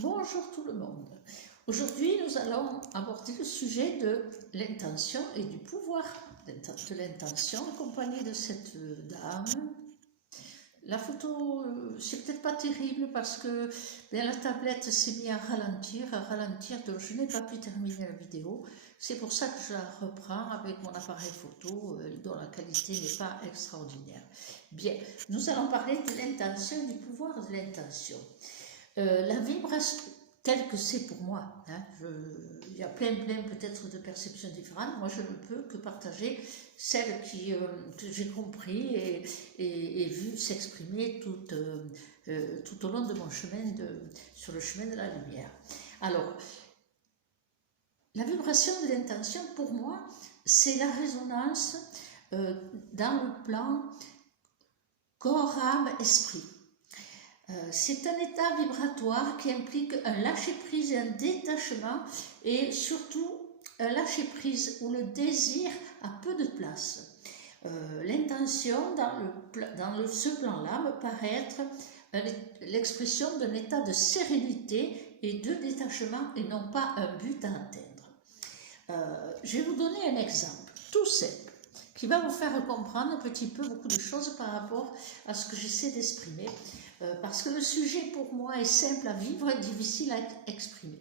Bonjour tout le monde. Aujourd'hui, nous allons aborder le sujet de l'intention et du pouvoir de l'intention, accompagnée de cette dame. La photo, c'est peut-être pas terrible parce que la tablette s'est mise à ralentir, donc je n'ai pas pu terminer la vidéo. C'est pour ça que je la reprends avec mon appareil photo dont la qualité n'est pas extraordinaire. Bien, nous allons parler de l'intention, du pouvoir de l'intention. La vibration, telle que c'est pour moi, hein, il y a plein peut-être de perceptions différentes, moi je ne peux que partager celle que j'ai compris et vu s'exprimer tout au long de mon chemin, sur le chemin de la lumière. Alors, la vibration de l'intention, pour moi, c'est la résonance dans le plan corps, âme, esprit. C'est un état vibratoire qui implique un lâcher-prise et un détachement, et surtout un lâcher-prise où le désir a peu de place. L'intention dans ce plan-là me paraît être l'expression d'un état de sérénité et de détachement et non pas un but à atteindre. Je vais vous donner un exemple tout simple qui va vous faire comprendre un petit peu beaucoup de choses par rapport à ce que j'essaie d'exprimer. Parce que le sujet pour moi est simple à vivre et difficile à exprimer.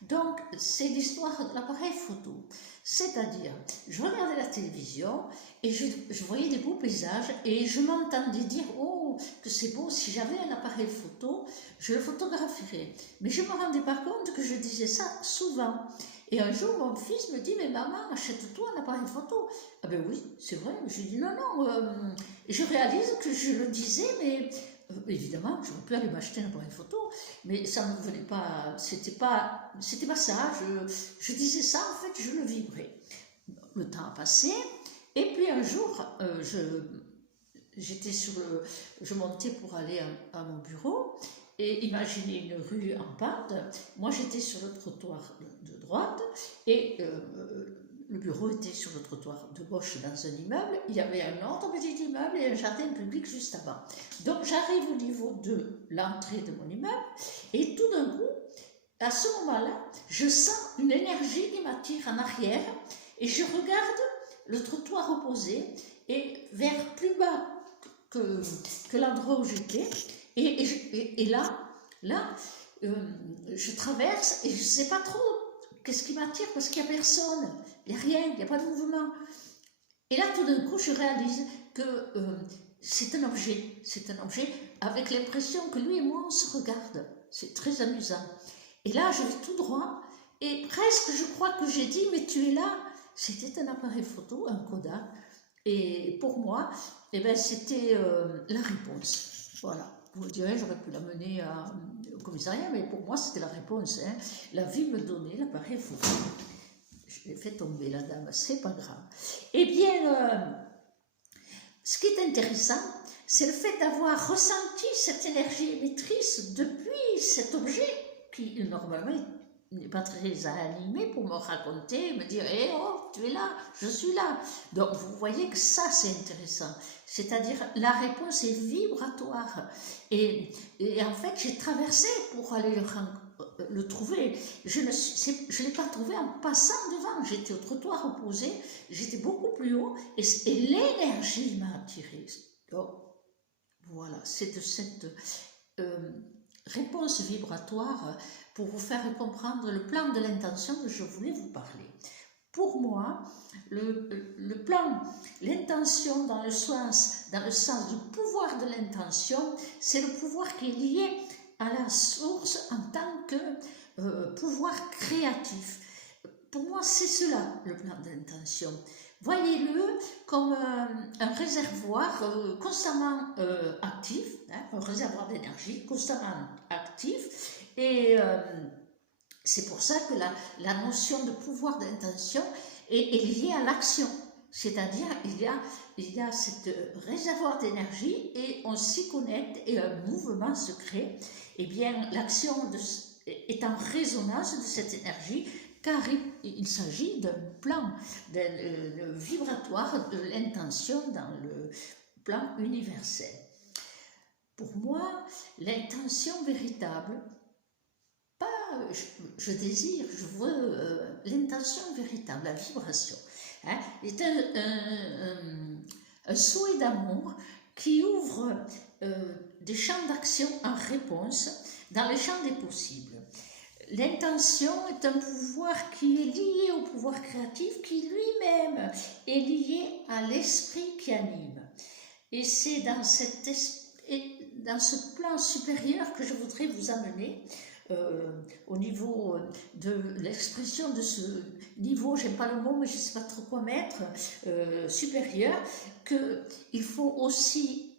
Donc, c'est l'histoire de l'appareil photo. C'est-à-dire, je regardais la télévision et je voyais des beaux paysages et je m'entendais dire « Oh, que c'est beau, si j'avais un appareil photo, je le photographierais. » Mais je ne me rendais pas compte que je disais ça souvent. Et un jour, mon fils me dit « Mais maman, achète-toi un appareil photo. » Ah ben oui, c'est vrai. Je dis « Non, non. Je réalise que je le disais, mais... évidemment, j'aurais pu aller m'acheter un appareil photo, mais ça ne venait pas, c'était pas ça, je disais ça, en fait, je le vibrais. Le temps a passé, et puis un jour, je montais pour aller à mon bureau, et imaginez une rue en pente, moi j'étais sur le trottoir de droite, et le bureau était sur le trottoir de gauche dans un immeuble, il y avait un autre petit immeuble et un jardin public juste avant. Donc j'arrive au niveau de l'entrée de mon immeuble et tout d'un coup, à ce moment-là, je sens une énergie qui m'attire en arrière et je regarde le trottoir opposé et vers plus bas que l'endroit où j'étais et là, je traverse et je ne sais pas trop qu'est-ce qui m'attire parce qu'il n'y a personne. Il n'y a rien, il n'y a pas de mouvement. Et là, tout d'un coup, je réalise que c'est un objet avec l'impression que lui et moi, on se regarde. C'est très amusant. Et là, je vais tout droit, et presque, je crois que j'ai dit, mais tu es là. C'était un appareil photo, un Kodak. Et pour moi, eh ben, c'était la réponse. Voilà. Vous me direz, j'aurais pu l'amener au commissariat, mais pour moi, c'était la réponse. Hein. La vie me donnait l'appareil photo. Je l'ai fait tomber, la dame, c'est pas grave. Eh bien, ce qui est intéressant, c'est le fait d'avoir ressenti cette énergie émettrice depuis cet objet qui, normalement, n'est pas très animé pour me raconter, me dire hey, « oh, tu es là, je suis là ». Donc, vous voyez que ça, c'est intéressant. C'est-à-dire, la réponse est vibratoire. Et en fait, j'ai traversé pour aller le trouver. Je ne l'ai pas trouvé en passant devant. J'étais au trottoir opposé, j'étais beaucoup plus haut et l'énergie m'a attiré. Donc, voilà, c'est de cette réponse vibratoire pour vous faire comprendre le plan de l'intention que je voulais vous parler. Pour moi, le plan, l'intention dans le sens du pouvoir de l'intention, c'est le pouvoir qui est lié à la source en tant que pouvoir créatif. Pour moi, c'est cela, le plan d'intention. Voyez-le comme un réservoir constamment actif, hein, un réservoir d'énergie constamment actif, et c'est pour ça que la notion de pouvoir d'intention est liée à l'action. C'est-à-dire, il y a ce réservoir d'énergie et on s'y connecte et un mouvement se crée. Eh bien, l'action est en résonance de cette énergie car il s'agit d'un plan vibratoire de l'intention dans le plan universel. Pour moi, l'intention véritable je désire, je veux l'intention véritable, la vibration. Hein, c'est un souhait d'amour qui ouvre des champs d'action en réponse dans les champs des possibles. L'intention est un pouvoir qui est lié au pouvoir créatif, qui lui-même est lié à l'esprit qui anime. Et c'est dans ce plan supérieur que je voudrais vous amener, au niveau de l'expression de ce niveau, j'aime pas le mot, mais je ne sais pas trop quoi mettre, supérieur, qu'il faut aussi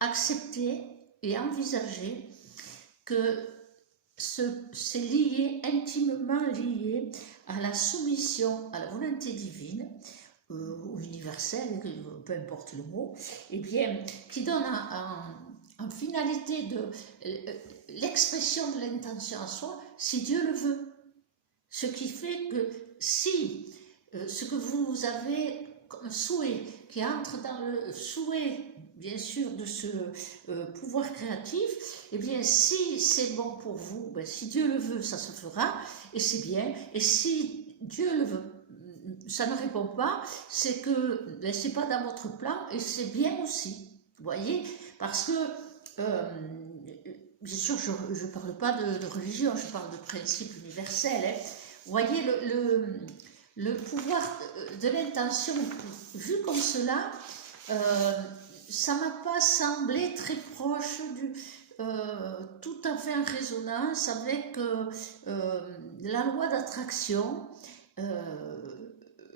accepter et envisager que c'est lié, intimement lié à la soumission à la volonté divine, ou universelle, peu importe le mot, et bien, qui donne en finalité de l'expression de l'intention à soi, si Dieu le veut. Ce qui fait que si ce que vous avez comme souhait, qui entre dans le souhait, bien sûr, de ce pouvoir créatif, eh bien, si c'est bon pour vous, ben, si Dieu le veut, ça se fera, et c'est bien. Et si Dieu le veut, ça ne répond pas, c'est que ben, c'est pas dans votre plan, et c'est bien aussi. Vous voyez, parce que bien sûr, je ne parle pas de religion, je parle de principe universel. Hein. Vous voyez, le pouvoir de l'intention, vu comme cela, ça ne m'a pas semblé très proche tout à fait en résonance avec la loi d'attraction.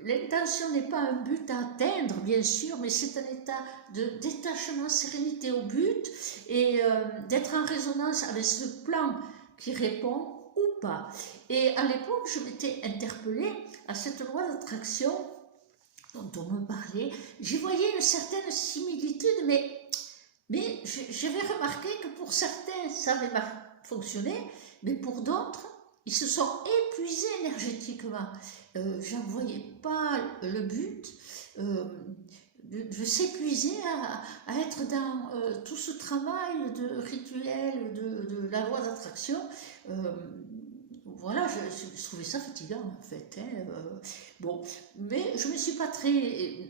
L'intention n'est pas un but à atteindre, bien sûr, mais c'est un état de détachement, sérénité au but et d'être en résonance avec ce plan qui répond ou pas. Et à l'époque, je m'étais interpellée à cette loi d'attraction dont on me parlait. J'y voyais une certaine similitude, mais j'avais remarqué que pour certains, ça avait fonctionné, mais pour d'autres, ils se sont épuisés énergétiquement. J'en voyais pas le but de s'épuiser à être dans tout ce travail de rituel, de la loi d'attraction. Voilà, je trouvais ça fatigant en fait. Hein, bon, mais je ne me suis pas très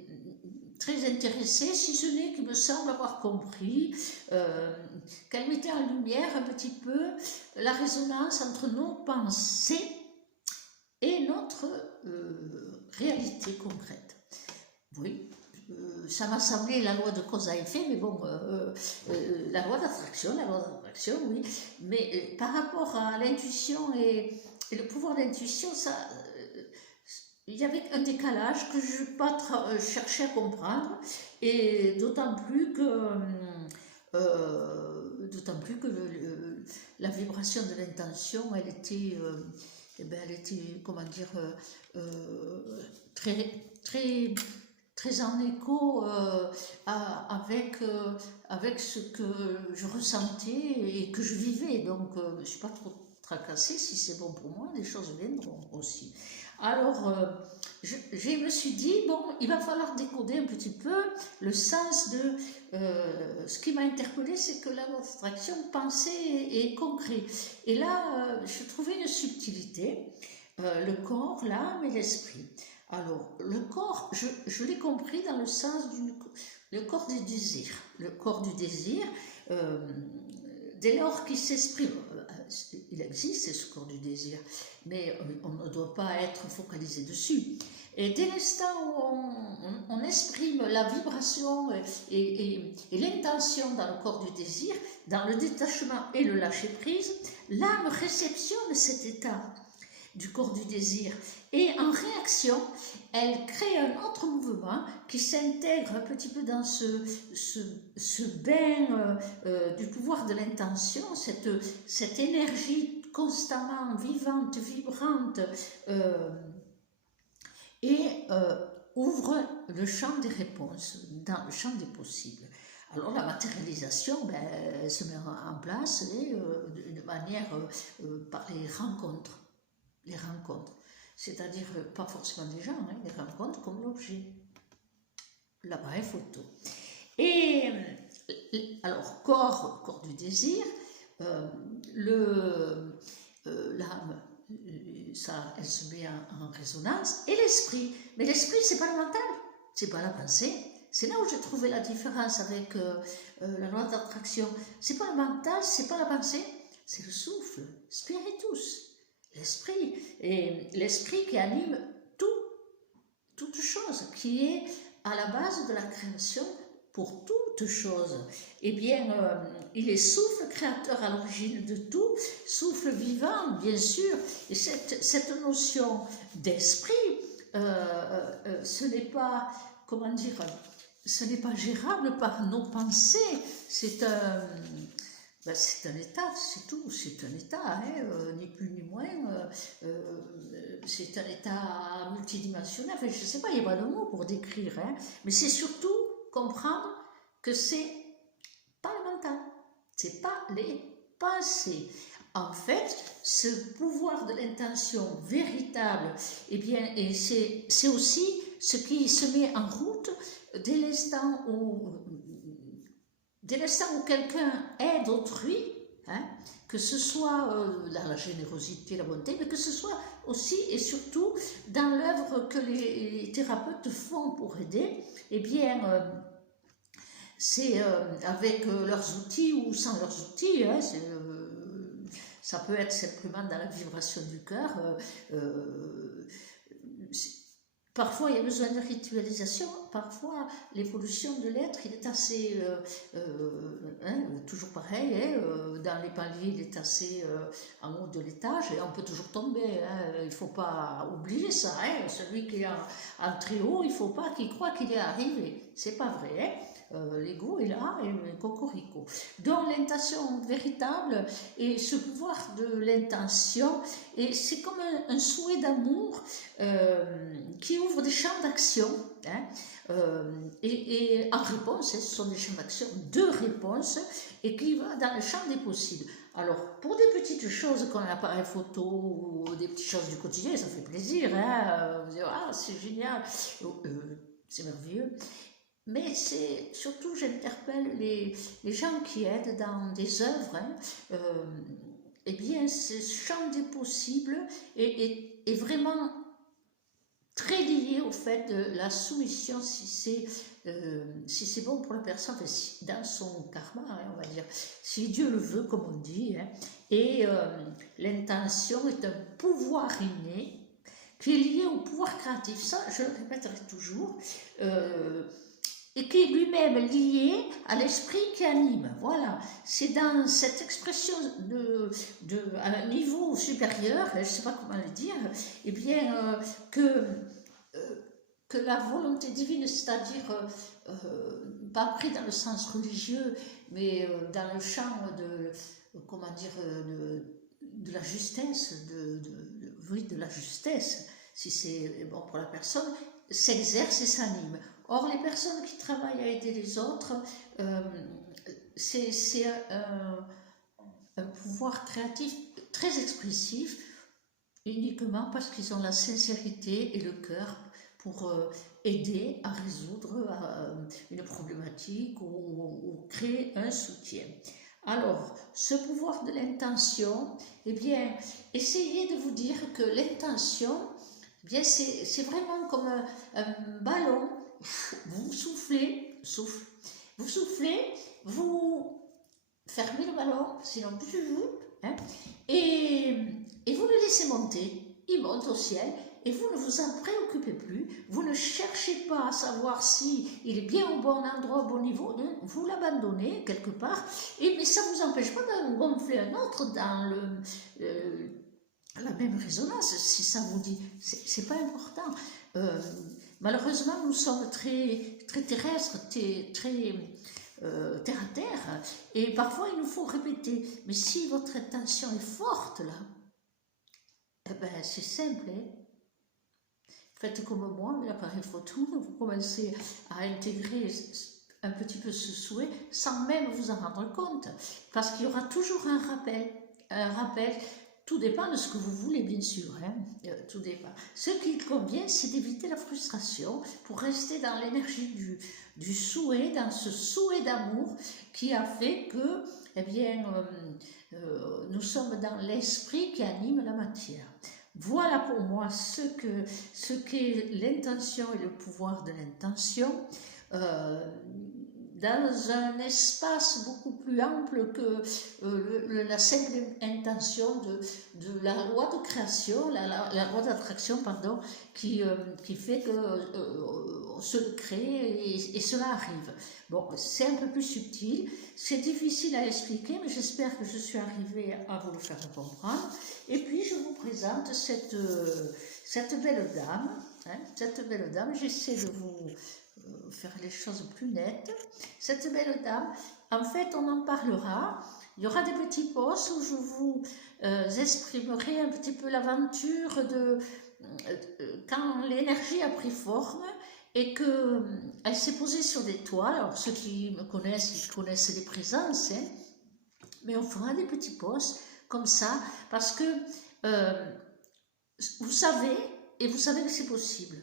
intéressée, si ce n'est qu'il me semble avoir compris qu'elle mettait en lumière un petit peu la résonance entre nos pensées et notre réalité concrète. Oui, ça m'a semblé la loi de cause à effet, mais bon, la loi d'attraction, oui, mais par rapport à l'intuition et le pouvoir d'intuition, il y avait un décalage que je n'ai pas cherché à comprendre, et d'autant plus que la vibration de l'intention, elle était, comment dire, très en écho avec ce que je ressentais et que je vivais. Donc, je ne suis pas trop tracassée. Si c'est bon pour moi, les choses viendront aussi. Alors, je me suis dit, bon, il va falloir décoder un petit peu le sens de ce qui m'a interpellée, c'est que la abstraction, pensée et concret. Et là, je trouvais une subtilité, le corps, l'âme et l'esprit. Alors, le corps, je l'ai compris dans le sens le corps du désir. Le corps du désir, dès lors qu'il s'exprime, il existe ce corps du désir, mais on ne doit pas être focalisé dessus. Et dès l'instant où on exprime la vibration et l'intention dans le corps du désir, dans le détachement et le lâcher-prise, l'âme réceptionne cet état du corps du désir. Et en réaction, elle crée un autre mouvement qui s'intègre un petit peu dans ce bain du pouvoir de l'intention, cette énergie constamment vivante, vibrante, et ouvre le champ des réponses, dans le champ des possibles. Alors la matérialisation, elle se met en place d'une manière par les rencontres. C'est-à-dire pas forcément des gens, hein, les rencontres comme l'objet, l'appareil photo. Et alors corps du désir, l'âme ça, elle se met en résonance, et l'esprit. Mais l'esprit, c'est pas le mental, c'est pas la pensée. C'est là où j'ai trouvé la différence avec la loi d'attraction. C'est pas le mental, c'est pas la pensée, c'est le souffle, spiritus, l'esprit. Et l'esprit qui anime toute chose, qui est à la base de la création pour toute chose. Eh bien, il est souffle créateur à l'origine de tout, souffle vivant, bien sûr. Et cette notion d'esprit, ce n'est pas, comment dire, ce n'est pas gérable par nos pensées. C'est un état, c'est tout, c'est un état, hein, ni plus ni moins. C'est un état multidimensionnel. Enfin, je ne sais pas, il n'y a pas de mots pour décrire, hein, mais c'est surtout comprendre que c'est pas le mental, c'est pas les pensées. En fait, ce pouvoir de l'intention véritable, eh bien, et c'est aussi ce qui se met en route dès l'instant où quelqu'un aide autrui, hein, que ce soit dans la générosité, la bonté, mais que ce soit aussi et surtout dans l'œuvre que les thérapeutes font pour aider, eh bien, c'est avec leurs outils ou sans leurs outils, hein, ça peut être simplement dans la vibration du cœur. Parfois, il y a besoin de ritualisation. Parfois, l'évolution de l'être, il est assez, toujours pareil, hein, dans les paliers, il est assez en haut de l'étage et on peut toujours tomber. Hein, il ne faut pas oublier ça. Hein, celui qui est en très haut, il ne faut pas qu'il croie qu'il est arrivé. Ce n'est pas vrai. Hein. L'ego est là et cocorico. Donc l'intention véritable et ce pouvoir de l'intention, et c'est comme un souhait d'amour qui ouvre des champs d'action, hein, et en réponse, hein, ce sont des champs d'action de réponse et qui va dans le champ des possibles. Alors, pour des petites choses comme l'appareil photo ou des petites choses du quotidien, ça fait plaisir, hein, vous dire, ah, c'est génial, c'est merveilleux. Mais c'est surtout, j'interpelle les gens qui aident dans des œuvres, hein, eh bien, ce champ des possibles est vraiment très lié au fait de la soumission, si c'est bon pour la personne, enfin, dans son karma, hein, on va dire, si Dieu le veut, comme on dit, hein, et l'intention est un pouvoir inné qui est lié au pouvoir créatif, ça je le répéterai toujours, et qui est lui-même lié à l'esprit qui anime. Voilà, c'est dans cette expression à un niveau supérieur, je ne sais pas comment le dire, eh bien, que la volonté divine, c'est-à-dire, pas pris dans le sens religieux, mais dans le champ de, comment dire, de la justesse, oui, de la justesse, si c'est bon pour la personne, s'exerce et s'anime. Or, les personnes qui travaillent à aider les autres, c'est un pouvoir créatif très expressif, uniquement parce qu'ils ont la sincérité et le cœur pour aider à résoudre une problématique ou créer un soutien. Alors, ce pouvoir de l'intention, eh bien, essayez de vous dire que l'intention, eh bien, c'est vraiment comme un ballon. Vous soufflez, vous fermez le ballon, sinon plus je joue, hein, et vous le laissez monter, il monte au ciel, et vous ne vous en préoccupez plus, vous ne cherchez pas à savoir si il est bien au bon endroit, au bon niveau, vous l'abandonnez quelque part, mais ça ne vous empêche pas d'en gonfler un autre dans la même résonance, si ça vous dit, c'est pas important. Malheureusement, nous sommes très, très terrestres, très terre à terre, et parfois il nous faut répéter. Mais si votre intention est forte là, eh ben c'est simple. Hein, faites comme moi, l'appareil photo, vous commencez à intégrer un petit peu ce souhait sans même vous en rendre compte, parce qu'il y aura toujours un rappel. Tout dépend de ce que vous voulez, bien sûr, hein, tout dépend. Ce qui convient, c'est d'éviter la frustration pour rester dans l'énergie du souhait, dans ce souhait d'amour qui a fait que, eh bien, nous sommes dans l'esprit qui anime la matière. Voilà pour moi ce qu'est l'intention et le pouvoir de l'intention. Dans un espace beaucoup plus ample que la simple intention de la loi de création, la loi d'attraction, pardon, qui fait que on se le crée et cela arrive. Bon, c'est un peu plus subtil, c'est difficile à expliquer, mais j'espère que je suis arrivée à vous le faire comprendre. Et puis, je vous présente cette belle dame. Hein, cette belle dame, j'essaie de vous faire les choses plus nettes. Cette belle dame, en fait, on en parlera. Il y aura des petits posts où je vous exprimerai un petit peu l'aventure de quand l'énergie a pris forme et qu'elle s'est posée sur des toiles. Alors, ceux qui me connaissent, ils connaissent les présences, hein, mais on fera des petits posts comme ça, parce que vous savez, et vous savez que c'est possible.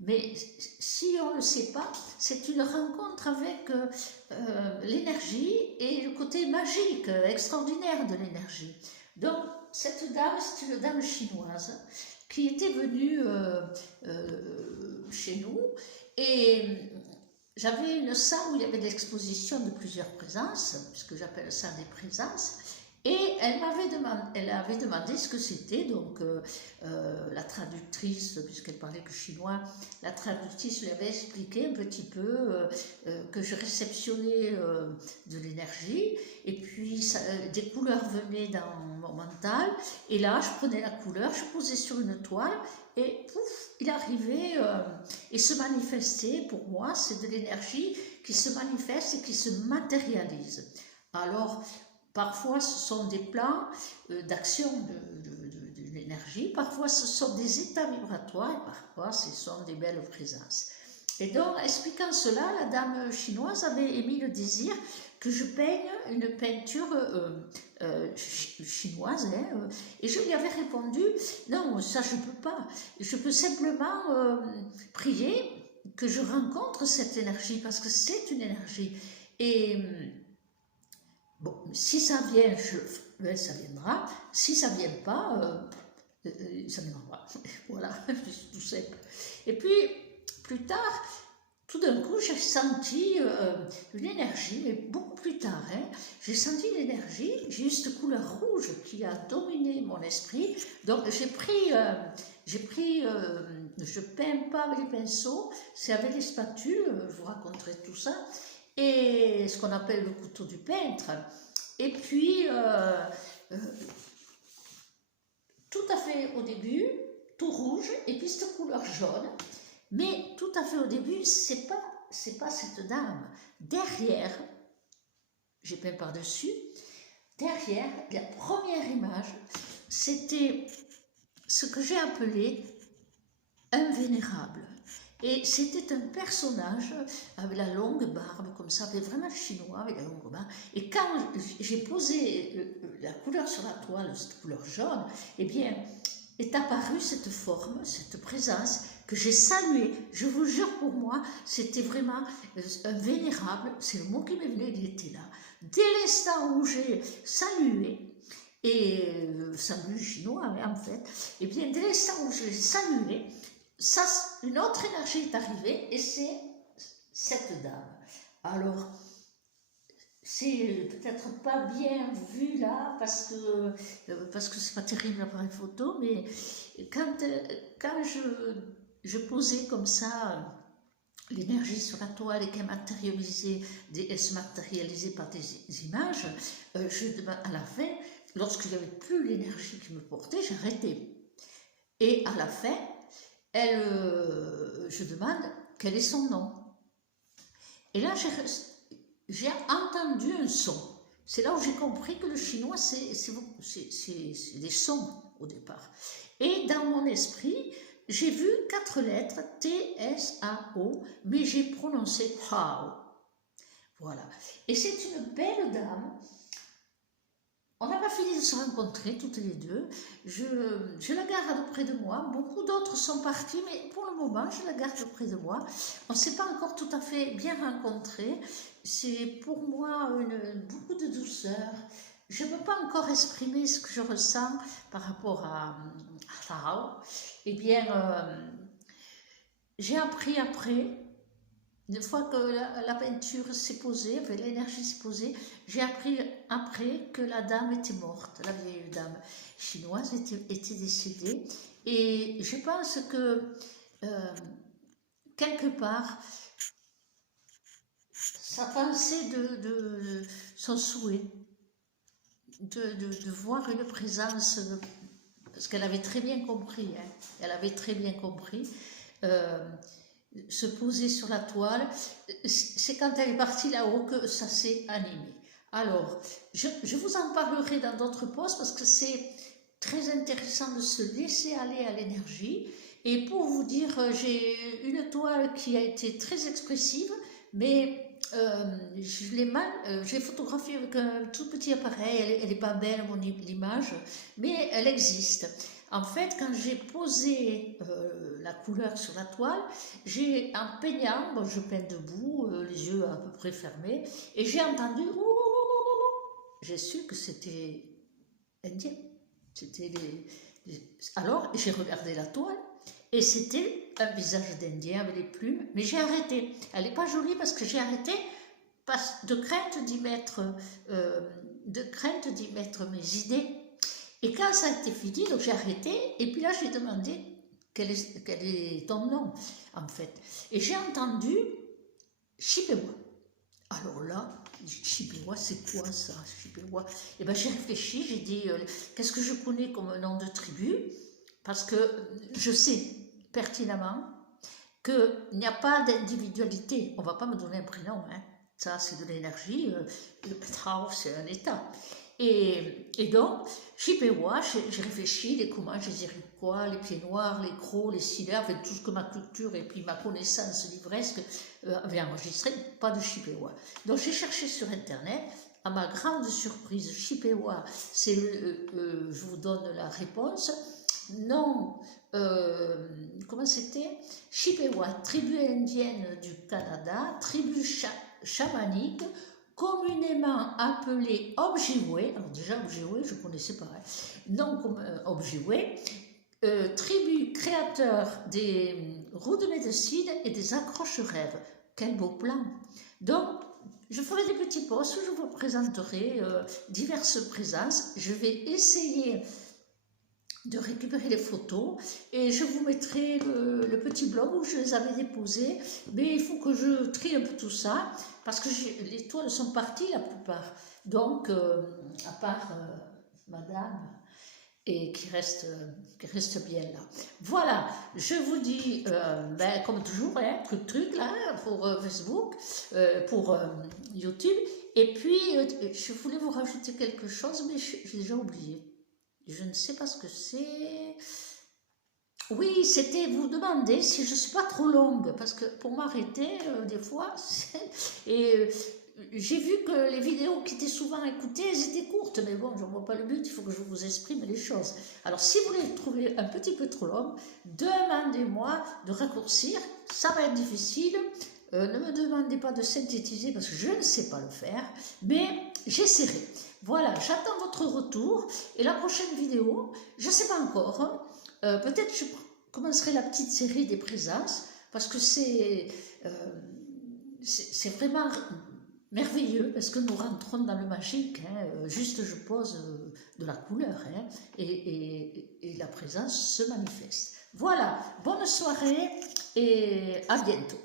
Mais si on ne le sait pas, c'est une rencontre avec l'énergie et le côté magique, extraordinaire de l'énergie. Donc, cette dame, c'est une dame chinoise qui était venue chez nous, et j'avais une salle où il y avait de l'exposition de plusieurs présences, puisque j'appelle ça des présences. Et elle avait demandé ce que c'était, donc la traductrice, puisqu'elle parlait que chinois, la traductrice lui avait expliqué un petit peu que je réceptionnais de l'énergie, et puis des couleurs venaient dans mon mental, et là je prenais la couleur, je posais sur une toile, et pouf, il arrivait et se manifestait. Pour moi, c'est de l'énergie qui se manifeste et qui se matérialise. Alors, parfois, ce sont des plans d'action de l'énergie, parfois ce sont des états vibratoires, et parfois ce sont des belles présences. Et donc, expliquant cela, la dame chinoise avait émis le désir que je peigne une peinture chinoise, hein, et je lui avais répondu, non, ça je ne peux pas, je peux simplement prier que je rencontre cette énergie, parce que c'est une énergie. Et bon, si ça vient, ça viendra. Si ça ne vient pas, ça ne viendra pas. Voilà, c'est tout simple. Et puis, plus tard, tout d'un coup, j'ai senti une énergie, mais beaucoup plus tard, hein, j'ai senti une énergie, j'ai eu cette couleur rouge qui a dominé mon esprit. Donc, je peins pas avec les pinceaux, c'est avec les spatules, je vous raconterai tout ça, et ce qu'on appelle le couteau du peintre. Et puis, tout à fait au début, tout rouge, et puis cette couleur jaune. Mais tout à fait au début, c'est pas cette dame. Derrière, j'ai peint par-dessus, derrière, la première image, c'était ce que j'ai appelé un vénérable. Et c'était un personnage avec la longue barbe, comme ça, avec vraiment chinois, avec la longue barbe. Et quand j'ai posé la couleur sur la toile, cette couleur jaune, eh bien, est apparue cette forme, cette présence que j'ai saluée. Je vous jure, pour moi, c'était vraiment un vénérable, c'est le mot qui m'est venu, il était là. Dès l'instant où j'ai salué, et salut chinois en fait, et bien dès l'instant où j'ai salué, ça, une autre énergie est arrivée, et c'est cette dame. Alors, c'est peut-être pas bien vu là, parce que c'est pas terrible l'appareil photo, mais quand je posais comme ça l'énergie sur la toile et qu'elle se matérialisait par des images, à la fin, lorsqu'il n'y avait plus l'énergie qui me portait, j'arrêtais. Et à la fin, je demande quel est son nom. Et là, j'ai entendu un son. C'est là où j'ai compris que le chinois, c'est des sons au départ. Et dans mon esprit, j'ai vu 4 lettres, T-S-A-O, mais j'ai prononcé Pao. Voilà. Et c'est une belle dame. On n'a pas fini de se rencontrer toutes les deux. Je la garde près de moi. Beaucoup d'autres sont partis, mais pour le moment, je la garde près de moi. On ne s'est pas encore tout à fait bien rencontrés. C'est pour moi beaucoup de douceur, je ne peux pas encore exprimer ce que je ressens par rapport à Tao. Eh bien, j'ai appris après, une fois que la peinture s'est posée, enfin, l'énergie s'est posée, j'ai appris après que la dame était morte, la vieille dame chinoise était décédée. Et je pense que quelque part, sa pensée son souhait de voir une présence, parce qu'elle avait très bien compris, hein, elle avait très bien compris, se poser sur la toile, c'est quand elle est partie là-haut que ça s'est animé. Alors, je vous en parlerai dans d'autres postes parce que c'est très intéressant de se laisser aller à l'énergie. Et pour vous dire, j'ai une toile qui a été très expressive, mais j'ai photographié avec un tout petit appareil, elle n'est pas belle l'image, mais elle existe. En fait, quand j'ai posé la couleur sur la toile, en peignant, bon, je peins debout, les yeux à peu près fermés, et j'ai entendu, j'ai su que c'était indien. Alors, j'ai regardé la toile, et c'était un visage d'Indien avec les plumes, mais j'ai arrêté. Elle n'est pas jolie parce que j'ai arrêté de crainte d'y mettre mes idées. Et quand ça a été fini, donc j'ai arrêté, et puis là j'ai demandé quel est ton nom, en fait. Et j'ai entendu Chippewa. Alors là, Chippewa, c'est quoi ça, Chippewa? Et bien j'ai réfléchi, j'ai dit, qu'est-ce que je connais comme nom de tribu? Parce que je sais pertinemment qu'il n'y a pas d'individualité. On ne va pas me donner un prénom, hein. Ça c'est de l'énergie, le Tao c'est un état. Et donc, Chippewa, j'ai réfléchi, les Comanches, les Iroquois, les Pieds Noirs, les Crocs, les Silaires, avec tout ce que ma culture et puis ma connaissance livresque avait enregistré, pas de Chippewa. Donc j'ai cherché sur Internet, à ma grande surprise, Chippewa, je vous donne la réponse, non, comment c'était? Chippewa, tribu indienne du Canada, tribu chamanique, communément appelé Ojibwe, alors déjà Ojibwe je ne connaissais pas, hein, non comme Ojibwe, tribu créateur des roues de médecine et des accroche-rêves. Quel beau plan! Donc, je ferai des petits posts où je vous présenterai diverses présences. Je vais essayer de récupérer les photos et je vous mettrai le petit blog où je les avais déposées, mais il faut que je trie un peu tout ça parce que les toiles sont parties la plupart, donc à part madame et qui reste bien là. Voilà, je vous dis comme toujours, hein, truc là pour Facebook, pour YouTube, et puis je voulais vous rajouter quelque chose mais j'ai déjà oublié. Je ne sais pas ce que c'est. Oui, c'était vous demander si je ne suis pas trop longue, parce que pour m'arrêter, des fois, j'ai vu que les vidéos qui étaient souvent écoutées, elles étaient courtes, mais bon, je ne vois pas le but, il faut que je vous exprime les choses. Alors, si vous les trouvez un petit peu trop longues, demandez-moi de raccourcir, ça va être difficile. Ne me demandez pas de synthétiser, parce que je ne sais pas le faire, mais j'essaierai. Voilà, j'attends votre retour, et la prochaine vidéo, je ne sais pas encore, hein, peut-être je commencerai la petite série des présences, parce que c'est vraiment merveilleux, parce que nous rentrons dans le magique, hein, juste je pose de la couleur, hein, et la présence se manifeste. Voilà, bonne soirée, et à bientôt.